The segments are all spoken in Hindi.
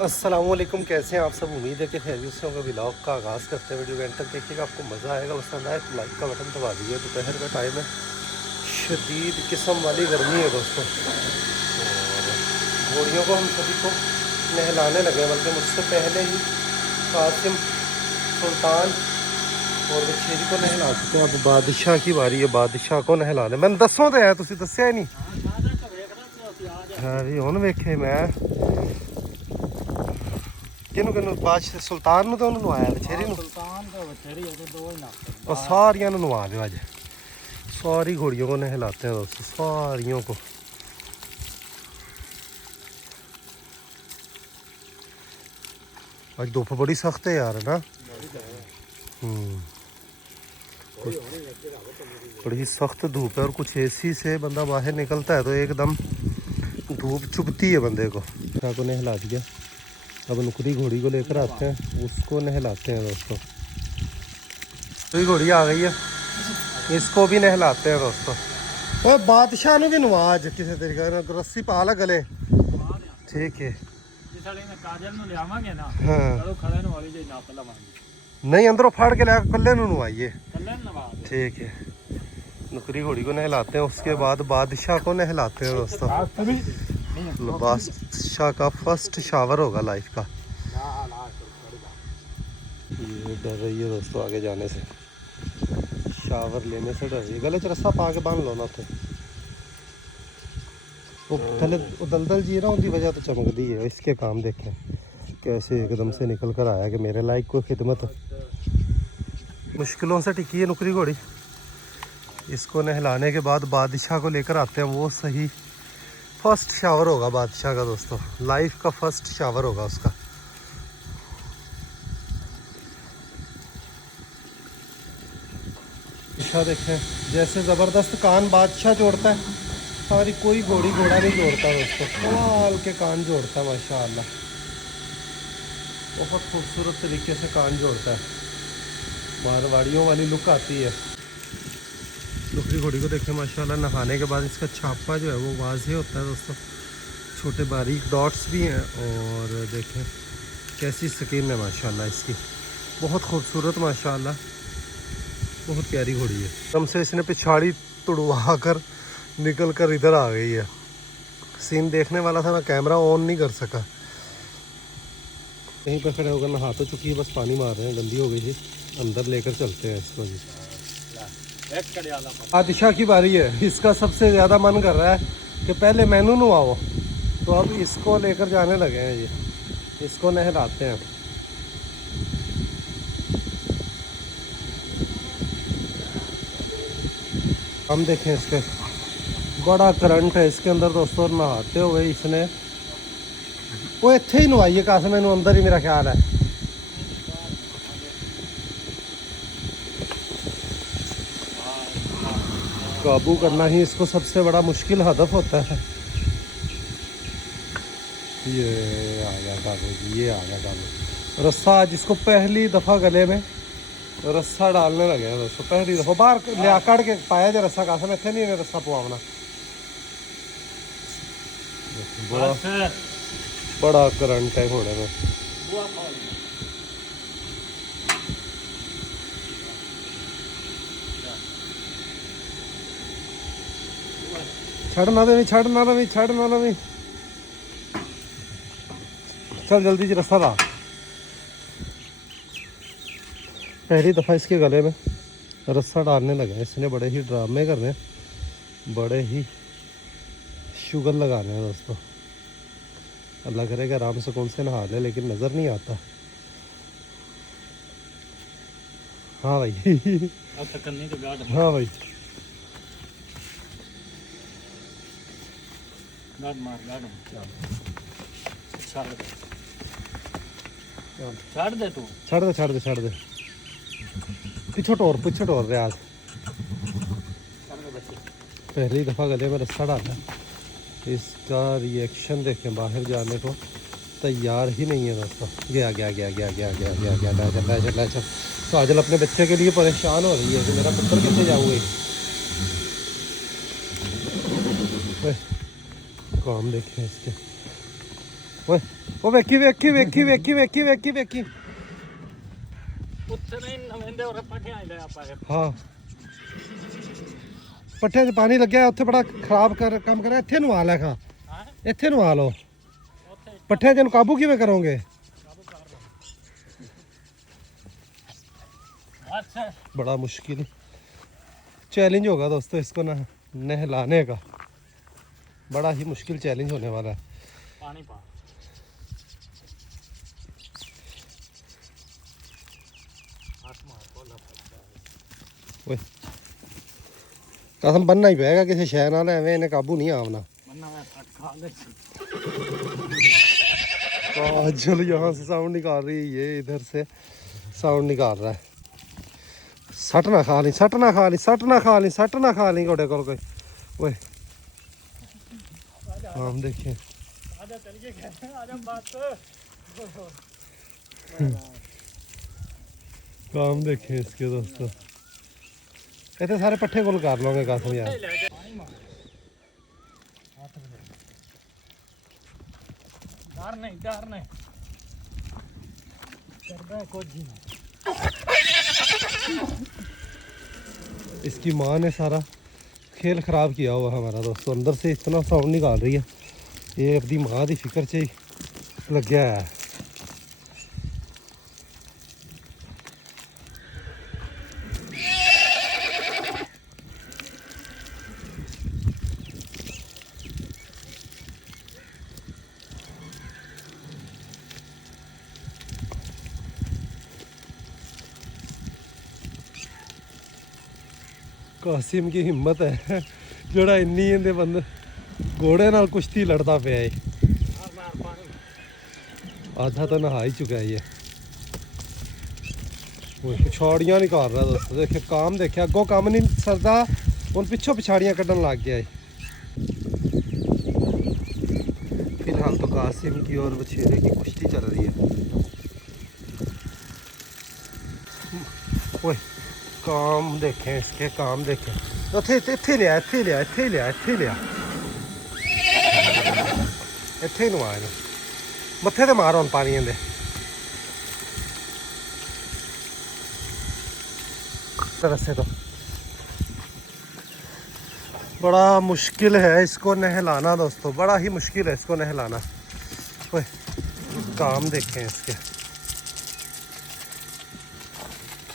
अस्सलामुअलैकुम, कैसे हैं आप सब। उम्मीद है कि खैरियत से होंगे। व्लॉग का आगाज़ करते हैं, वीडियो एंड तक देखिएगा, आपको मज़ा आएगा। पसंद आए तो लाइक का बटन दबा दीजिए। दोपहर का टाइम है, शदीद किस्म वाली गर्मी है दोस्तों, और घोड़ियों को हम सभी को नहलाने लगे, बल्कि मुझसे पहले ही कासिम, सुल्तान और बछेरी को नहला चुके हैं। अब बादशाह की बारी है, बादशाह को नहलाने। मैंने दसों तो है, तुम दसिया ही नहीं है जी। हुण वेखे मैं किनू किनू बादशाह सुल्तान नूं ते उन्होंने नवाया, बछेरी नूं और सारियां नूं नवा दो। अज सारी घोड़ियों को नहलाते हैं दोस्तों, सारियों को। आज धूप बड़ी सख्त है यार, ना। बड़ी सख्त धूप है, और कुछ एसी से बंदा बाहर निकलता है तो एकदम धूप चुभती है बंदे को। को नहला दिया। अब नुकरी घोड़ी को लेकर आते हैं, उसको नहलाते हैं दोस्तों। तो घोड़ी आ गई है, इसको भी नहलाते हैं दोस्तों। और बादशाह ने भी नवाज किसी तरीके रस्सी पा ला गले, ठीक है। नहीं, अंदरों फाड़ के लिया कल्ले नवाइए, ठीक है। नुकरी घोड़ी को नहलाते हैं, उसके बाद बादशाह को नहलाते हैं दोस्तों। बादशाह का फर्स्ट शावर होगा लाइफ का। ये डर रही है दोस्तों आगे जाने से, शावर लेने से डर रही है। गले च रस्सा पा के बांध लो ना थे। वो थले दलदल जी है ना, उनकी वजह तो चमकती है। इसके काम देखें कैसे एकदम से निकल कर आया कि मेरे लायक कोई खिदमत। मुश्किलों से टिकी है नुकरी घोड़ी। इसको नहलाने के बाद बादशाह को लेकर आते हैं, वो सही फर्स्ट शावर होगा बादशाह का दोस्तों। लाइफ का फर्स्ट शावर होगा उसका। बादशाह देखें जैसे ज़बरदस्त कान बादशाह जोड़ता है, हमारी कोई घोड़ी घोड़ा नहीं जोड़ता दोस्तों। कमाल के कान जोड़ता है माशाअल्लाह, बहुत खूबसूरत तरीके से कान जोड़ता है। मारवाड़ियों वाली लुक आती है। नुकरी घोड़ी को देखें माशाल्लाह, नहाने के बाद इसका छापा जो है वो वाज़ेह होता है दोस्तों। छोटे बारीक डॉट्स भी हैं, और देखें कैसी स्किन है माशाल्लाह इसकी, बहुत खूबसूरत माशाल्लाह, बहुत प्यारी घोड़ी है। एकदम से इसने पिछाड़ी तुड़वा कर निकल कर इधर आ गई है। सीन देखने वाला था, मैं कैमरा ऑन नहीं कर सका। कहीं पे खड़े होकर नहा तो चुकी है, बस पानी मार रहे हैं, गंदी हो गई थी। अंदर लेकर चलते हैं इसको जी। बादशाह की बारी है, इसका सबसे ज़्यादा मन कर रहा है कि पहले मैनू नवाओ, तो अब इसको लेकर जाने लगे हैं ये। इसको नहलाते हैं। हम देखें इसके बड़ा करंट है इसके अंदर दोस्तों। नहाते हुए इसने वो इत्थे ही नवाइए काश, मैनू अंदर ही मेरा ख्याल है। काबू करना ही इसको सबसे बड़ा मुश्किल हदफ होता है। ये आ गया काबू जी, ये आ गया काबू। रस्सा आज इसको पहली दफ़ा गले में रस्सा डालने लगे हैं दोस्तों। पहली दफ़ा बाहर लिया काट के पाया जो रस्सा काश में इतने नहीं रस्सा पवाना। बड़ा करंट है घोड़े में। छड़ना दे, छड़ना दे, छड़ना दे। चल जल्दी से रस्सा ला। पहली दफ़ा इसके गले में रस्सा डालने लगा इसने। बड़े ही ड्रामे कर रहे हैं, बड़े ही शुगर लगा रहे हैं दोस्तों। अल्लाह करेगा आराम से कौन से नहा ले, लेकिन नज़र नहीं आता। हाँ भाई हाँ भाई, छाड़ दे तू, छड़ दे छड़ दे छड़ दे। पीछे टोर रियाज। पहली दफ़ा गले में रस्सा डाला, इसका रिएक्शन देखें, बाहर जाने को तैयार ही नहीं है दोस्तों। गया गया गया गया गया गया गया गया ला चल ला चल ला चल। काजल अपने बच्चे के लिए परेशान हो रही है कि मेरा पुत्र कितने जाऊँगी। काम देखें इसके, ओए ओ वेखी वेखी वेखी वेखी वेखी वेखी वेखी ਉੱਥੇ ਨਹੀਂ ਨਵੇਂਦੇ ਔਰ ਪੱਠੇ ਆਏ ਲੈ ਆਪਾਂ ਹਾਂ ਪੱਠੇ 'ਚ ਪਾਣੀ ਲੱਗਿਆ ਉੱਥੇ ਬੜਾ ਖਰਾਬ ਕੰਮ ਕਰਿਆ ਇੱਥੇ ਨੂੰ ਆ ਲੈ ਖਾ ਹਾਂ ਇੱਥੇ ਨੂੰ ਆ ਲੋ ਉੱਥੇ ਪੱਠੇ 'ਚ ਨੂੰ ਕਾਬੂ ਕਿਵੇਂ ਕਰੋਗੇ ਕਾਬੂ ਕਰ ਲਓ ਅੱਛਾ बड़ा मुश्किल चैलेंज होगा दोस्तों इसको ना नहलाने का बड़ा ही मुश्किल चैलेंज होने वाला है पानी पा ओए कसम बनना ही पड़ेगा किसी शय नाल एवें इन्हें काबू नहीं आवना वरना मैं फट खा ले चलो यहाँ से साउंड निकाल रही है ये इधर से साउंड निकाल रहा है सट ना खा ली सट ना खा ली सट ना खा ली सट ना खा ली घोड़े को कोई ओए हम देखें आजा चल के कहते आजा बात काम देखें इसके दोस्तों इतने सारे पट्ठे गोल कर लोगे कासम यार डर नहीं करदा कुछ ही नहीं इसकी माँ ने सारा खेल खराब किया हुआ हमारा दोस्तों अंदर से इतना साउंड निकाल रही है ये अपनी माँ की फिक्र से ही लग गया है कासिम की हिम्मत है जोड़ा इन्नी इंदे बंद घोड़े नाल कुश्ती लड़ता पे है आधा तो नहा ही चुका है ये पिछाड़ियाँ निकाल रहा दोस्तों देखे काम देखे अगों काम नहीं सरदा उन पिछों पिछाड़ियाँ कड्ढन लग गया है फिलहाल तो कासिम की और बछेरे की कुश्ती चल रही है ओए काम देखें इसके काम देखें इत्थे लिया इत्थे लिया इत्थे लिया इत्थे लिया इत्थे ही नवा मत्थे ते मार हुण पानी दे रस्से तो बड़ा मुश्किल है इसको नहलाना दोस्तों बड़ा ही मुश्किल है इसको नहलाना ओए काम देखें इसके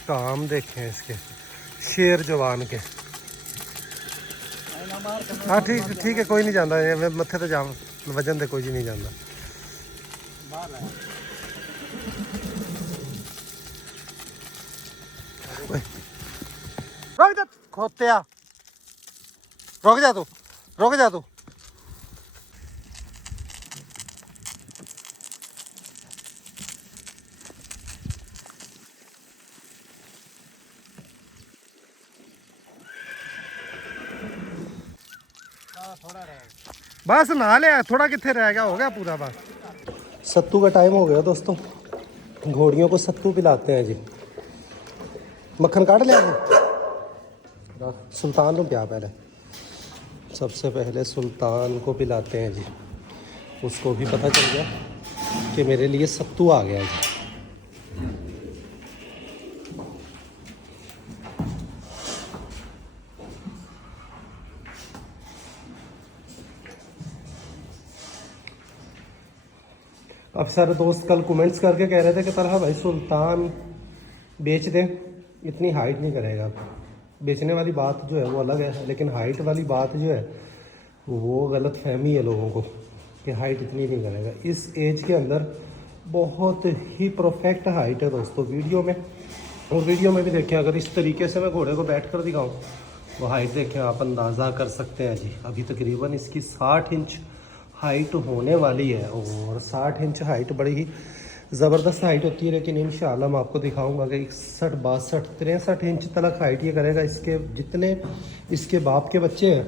काम देखें इसके शेर जवान के हाँ ठीक है कोई नहीं जाता ये मत्थे तो जा वजन तो कोई नहीं जाता रुक जा खोत्या रुक जा तू रुक जा तू बस नहा लिया थोड़ा कितने रह गया हो गया पूरा बस सत्तू का टाइम हो गया दोस्तों घोड़ियों को सत्तू पिलाते हैं जी मक्खन काट लिया सुल्तान को क्या पहले सबसे पहले सुल्तान को पिलाते हैं जी उसको भी पता चल गया कि मेरे लिए सत्तू आ गया जी काफ़ी सारे दोस्त कल कमेंट्स करके कह रहे थे कि तरह भाई सुल्तान बेच दें इतनी हाइट नहीं करेगा बेचने वाली बात जो है वो अलग है लेकिन हाइट वाली बात जो है वो गलत फहमी है लोगों को कि हाइट इतनी नहीं करेगा इस एज के अंदर बहुत ही परफेक्ट हाइट है दोस्तों वीडियो में और वीडियो में भी देखें अगर इस तरीके से मैं घोड़े को बैठ कर दिखाऊँ वो हाइट देखें आप अंदाज़ा कर सकते हैं जी अभी तकरीबन इसकी 60 इंच हाइट होने वाली है और 60 इंच हाइट बड़ी ही ज़बरदस्त हाइट होती है लेकिन इंशाल्लाह मैं आपको दिखाऊंगा कि 61 62 63 इंच तक हाइट ये करेगा इसके जितने इसके बाप के बच्चे हैं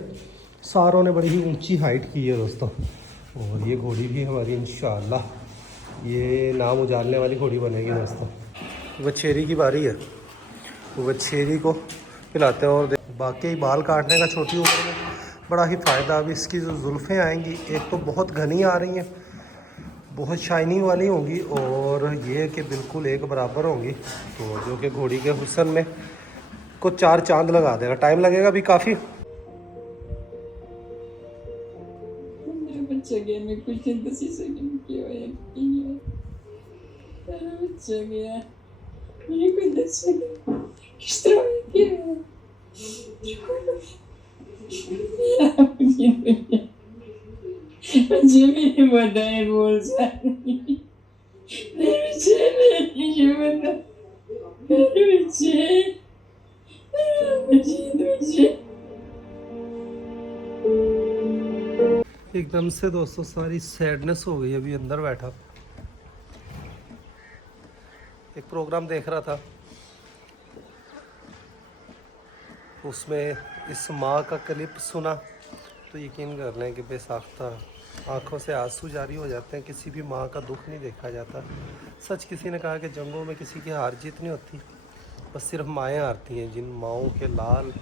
सारों ने बड़ी ही ऊंची हाइट की है दोस्तों और ये घोड़ी भी हमारी इंशाल्लाह ये नाम उजालने वाली घोड़ी बनेगी दोस्तों वछेरी की बारी है वछेरी को पिलाते हैं और बाकी बाल काटने का छोटी उम्र में बड़ा ही फ़ायदा। अब इसकी जो जुल्फ़ें आएंगी एक तो बहुत घनी आ रही हैं बहुत शाइनिंग वाली होंगी और ये कि बिल्कुल एक बराबर होंगी, तो जो कि घोड़ी के हुस्न में को 4 चांद लगा देगा। टाइम लगेगा अभी काफ़ी। मेरा बच्चा गया, मैं कुछ नहीं 10 सेकंड की हो या नहीं है। मेरा बच्चा गया, मेरे को 10 सेकंड किस तरह किया मुझे भी बताए बोल सकती मेरे बच्चे नहीं बता मेरे बच्चे एकदम से दोस्तों सारी सैडनेस हो गई। अभी अंदर बैठा एक प्रोग्राम देख रहा था, उसमें इस माँ का क्लिप सुना तो यकीन कर लें कि बेसाख्ता आंखों से आंसू जारी हो जाते हैं। किसी भी माँ का दुख नहीं देखा जाता। सच किसी ने कहा कि जंगों में किसी की हार जीत नहीं होती, बस सिर्फ माएँ हारती हैं। जिन माओं के लाल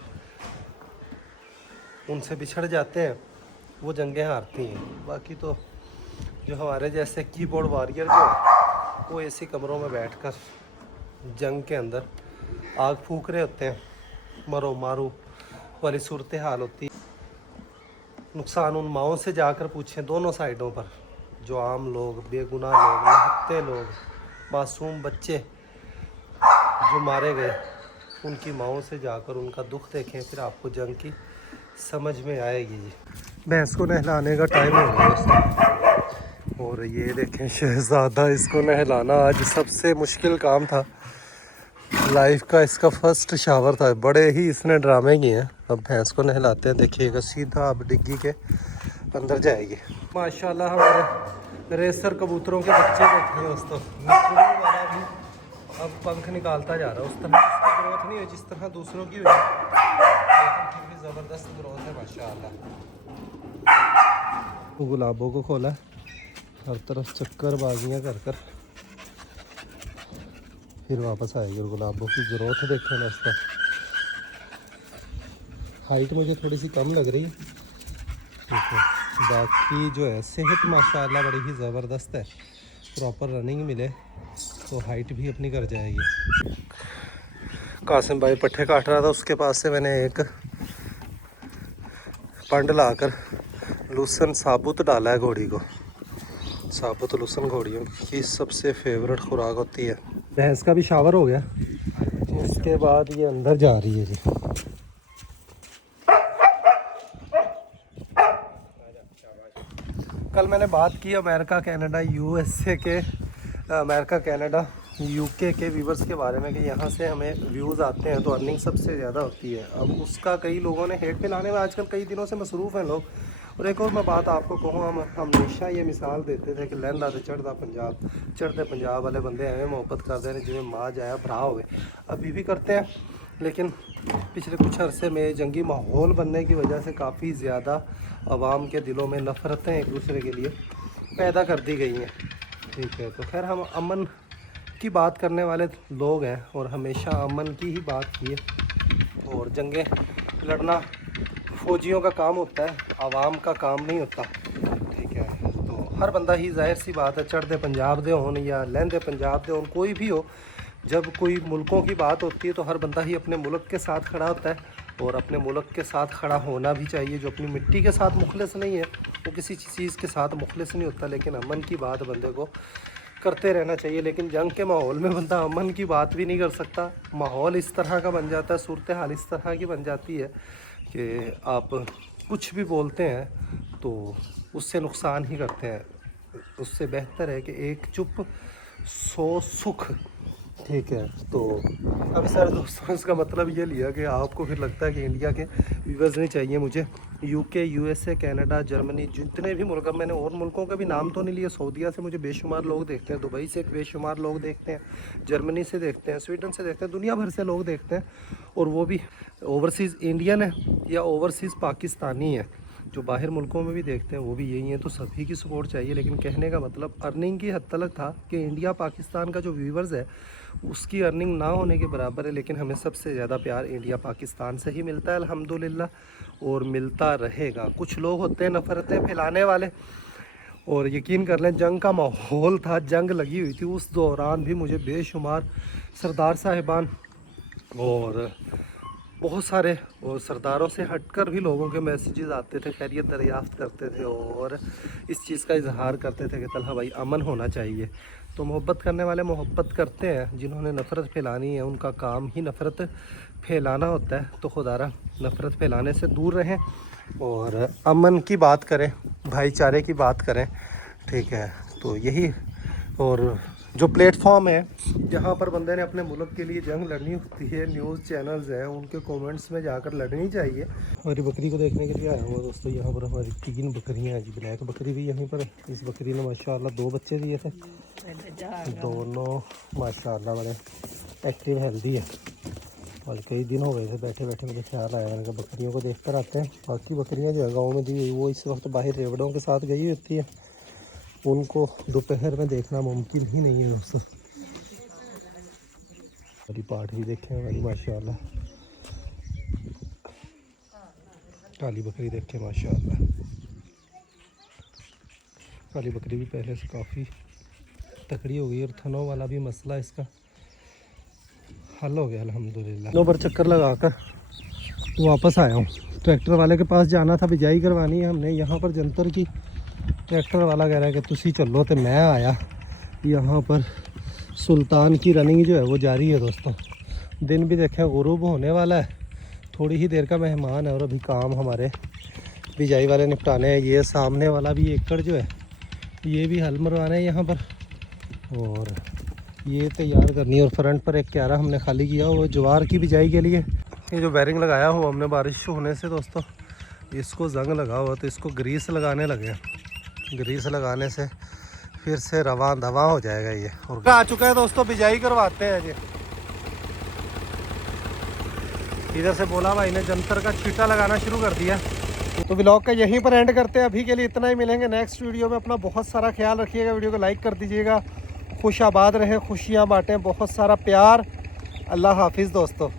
उनसे बिछड़ जाते हैं वो जंगें हारती हैं। बाकी तो जो हमारे जैसे कीबोर्ड वॉरियर जो वो ऐसी कमरों में बैठकर जंग के अंदर आग फूंक रहे होते हैं, मरो मारो वाली सूरत हाल होती है। नुकसान उन माओं से जाकर पूछें दोनों साइडों पर, जो आम लोग, बेगुनाह लोग, निहत्थे लोग, मासूम बच्चे जो मारे गए, उनकी माओं से जाकर उनका दुख देखें, फिर आपको जंग की समझ में आएगी। जी भैंस को नहलाने का टाइम हो गया दोस्तों, और ये देखें शहज़ादा, इसको नहलाना आज सबसे मुश्किल काम था लाइफ का। इसका फर्स्ट शावर था, बड़े ही इसने ड्रामे किए हैं। अब भैंस को नहलाते हैं, देखिएगा सीधा अब डिग्गी के अंदर जाएगी। माशाल्लाह हमारे रेसर कबूतरों के बच्चे देखे हैं दोस्तों। मिट्टी वाला भी अब पंख निकालता जा रहा है। उस तरह इसकी ग्रोथ नहीं है जिस तरह दूसरों की हुई, लेकिन फिर भी ज़बरदस्त ग्रोथ है माशाल्लाह। तो गुलाबों को खोला, हर तरफ चक्कर बाजियाँ कर कर फिर वापस आएगी। और गुलाबों की ग्रोथ देखें दोस्तों, हाइट मुझे थोड़ी सी कम लग रही है, ठीक है। बाकी जो है सेहत माशाल्लाह बड़ी ही ज़बरदस्त है। प्रॉपर रनिंग मिले तो हाइट भी अपनी कर जाएगी। कासिम भाई पट्ठे काट रहा था, उसके पास से मैंने एक पंड लाकर लूसन साबुत डाला है घोड़ी को। साबुत लूसन घोड़ियों की सबसे फेवरेट खुराक होती है। भैंस का भी शावर हो गया, इसके बाद ये अंदर जा रही है। जी कल मैंने बात की अमेरिका कनाडा यूएसए के, अमेरिका कनाडा यूके के व्यूवर्स के बारे में कि यहाँ से हमें व्यूज़ आते हैं तो अर्निंग सबसे ज़्यादा होती है। अब उसका कई लोगों ने हेट फैलाने में आजकल कई दिनों से मसरूफ़ हैं लोग। और एक और मैं बात आपको कहूँ, हम हमेशा ये मिसाल देते थे कि लहंदा तो चढ़ते पंजाब वाले बंदे हमें मोहब्बत करते हैं जिन्हें माँ जाया भरा हुए, अभी भी करते हैं। लेकिन पिछले कुछ अरसे में जंगी माहौल बनने की वजह से काफ़ी ज़्यादा आवाम के दिलों में नफ़रतें एक दूसरे के लिए पैदा कर दी गई हैं, ठीक है। तो खैर हम अमन की बात करने वाले लोग हैं और हमेशा अमन की ही बात की है। और जंगें लड़ना फ़ौजियों का काम होता है, आवाम का काम नहीं होता, ठीक है। तो हर बंदा ही जाहिर सी बात है, चढ़ते पंजाब दे होन या लहंदे पंजाब दे होन, कोई भी हो, जब कोई मुल्कों की बात होती है तो हर बंदा ही अपने मुल्क के साथ खड़ा होता है और अपने मुल्क के साथ खड़ा होना भी चाहिए। जो अपनी मिट्टी के साथ मुखलिस नहीं है वो किसी चीज़ के साथ मुखलिस नहीं होता। लेकिन अमन की बात बंदे को करते रहना चाहिए। लेकिन जंग के माहौल में बंदा अमन की बात भी नहीं कर सकता। माहौल इस तरह का बन जाता है, सूरत हाल इस तरह की बन जाती है कि आप कुछ भी बोलते हैं तो उससे नुकसान ही करते हैं। उससे बेहतर है कि एक चुप 100 सुख, ठीक है। तो अब सर दोस्तों इसका मतलब ये लिया कि आपको फिर लगता है कि इंडिया के व्यूवर्स नहीं चाहिए मुझे। यूके, यूएसए, कनाडा, जर्मनी, जितने भी मुल्क, मैंने और मुल्कों के भी नाम तो नहीं लिए। सऊदीया से मुझे बेशुमार लोग देखते हैं, दुबई से बेशुमार लोग देखते हैं, जर्मनी से देखते हैं, स्वीडन से देखते हैं, दुनिया भर से लोग देखते हैं। और वो भी ओवरसीज़ इंडियन है या ओवरसीज़ पाकिस्तानी है। जो बाहर मुल्कों में भी देखते हैं वो भी यही है। तो सभी की सपोर्ट चाहिए। लेकिन कहने का मतलब अर्निंग की हद तक था कि इंडिया पाकिस्तान का जो व्यूवर्स है उसकी अर्निंग ना होने के बराबर है। लेकिन हमें सबसे ज़्यादा प्यार इंडिया पाकिस्तान से ही मिलता है अल्हम्दुलिल्लाह, और मिलता रहेगा। कुछ लोग होते हैं नफ़रतें फैलाने वाले, और यकीन कर लें जंग का माहौल था, जंग लगी हुई थी। उस दौरान भी मुझे बेशुमार सरदार साहिबान और बहुत सारे और सरदारों से हटकर भी लोगों के मैसेजेस आते थे, खैरियत दरियाफ्त करते थे और इस चीज़ का इजहार करते थे कि तलहा भाई अमन होना चाहिए। तो मोहब्बत करने वाले मोहब्बत करते हैं, जिन्होंने नफ़रत फैलानी है उनका काम ही नफ़रत फैलाना होता है। तो खुदारा नफ़रत फैलाने से दूर रहें और अमन की बात करें, भाईचारे की बात करें, ठीक है। तो यही और जो प्लेटफॉर्म है जहाँ पर बंदे ने अपने मुल्क के लिए जंग लड़नी होती है, न्यूज़ चैनल्स हैं, उनके कमेंट्स में जाकर लड़नी चाहिए। हमारी बकरी को देखने के लिए आया हुआ दोस्तों। यहाँ पर हमारी 3 बकरियाँ हैं जी। ब्लैक बकरी भी यहीं पर है। इस बकरी ने माशाल्लाह 2 बच्चे दिए थे, दोनों माशाल्लाह बड़े एक्टिव हेल्दी है। और कई दिन हो गए थे बैठे बैठे, मुझे ख्याल आया, मैंने कहा बकरियों को देख कर आते हैं। बाकी बकरियाँ जो है गाँव में दी वो इस वक्त बाहर रेवड़ों के साथ गई होती है, उनको दोपहर में देखना मुमकिन ही नहीं है दोस्तों। हमारी पाठ भी देखें हमारी माशाल्लाह, काली बकरी देखें माशाल्लाह। काली बकरी भी पहले से काफ़ी तकड़ी हो गई और थनों वाला भी मसला इसका हल हो गया अल्हम्दुलिल्लाह। 2 बार चक्कर लगाकर वापस आया हूँ। ट्रैक्टर वाले के पास जाना था, बिजाई करवानी है हमने यहाँ पर जंतर की। ट्रैक्टर वाला कह रहा है कि तुसी चलो, तो मैं आया। यहाँ पर सुल्तान की रनिंग जो है वो जारी है दोस्तों। दिन भी देखें गुरूब होने वाला है, थोड़ी ही देर का मेहमान है और अभी काम हमारे बिजाई वाले निपटाने हैं। ये सामने वाला भी एकड़ जो है ये भी हल मरवाना है यहाँ पर, और ये तैयार करनी है। और फ्रंट पर एक क्यारा हमने खाली किया वो ज्वार की बिजाई के लिए। ये जो बैरिंग लगाया हुआ हमने बारिश होने से दोस्तों, इसको जंग लगा हुआ, तो इसको ग्रीस लगाने लगे। ग्रीस लगाने से फिर से रवा दवा हो जाएगा ये। और आ चुका है दोस्तों, बिजाई करवाते हैं जी। इधर से बोला भाई ने जंतर का छीटा लगाना शुरू कर दिया। तो व्लॉग का यहीं पर एंड करते हैं। अभी के लिए इतना ही, मिलेंगे नेक्स्ट वीडियो में। अपना बहुत सारा ख्याल रखिएगा, वीडियो को लाइक कर दीजिएगा। खुश आबाद रहें, खुशियाँ बांटें, बहुत सारा प्यार। अल्लाह हाफिज़ दोस्तों।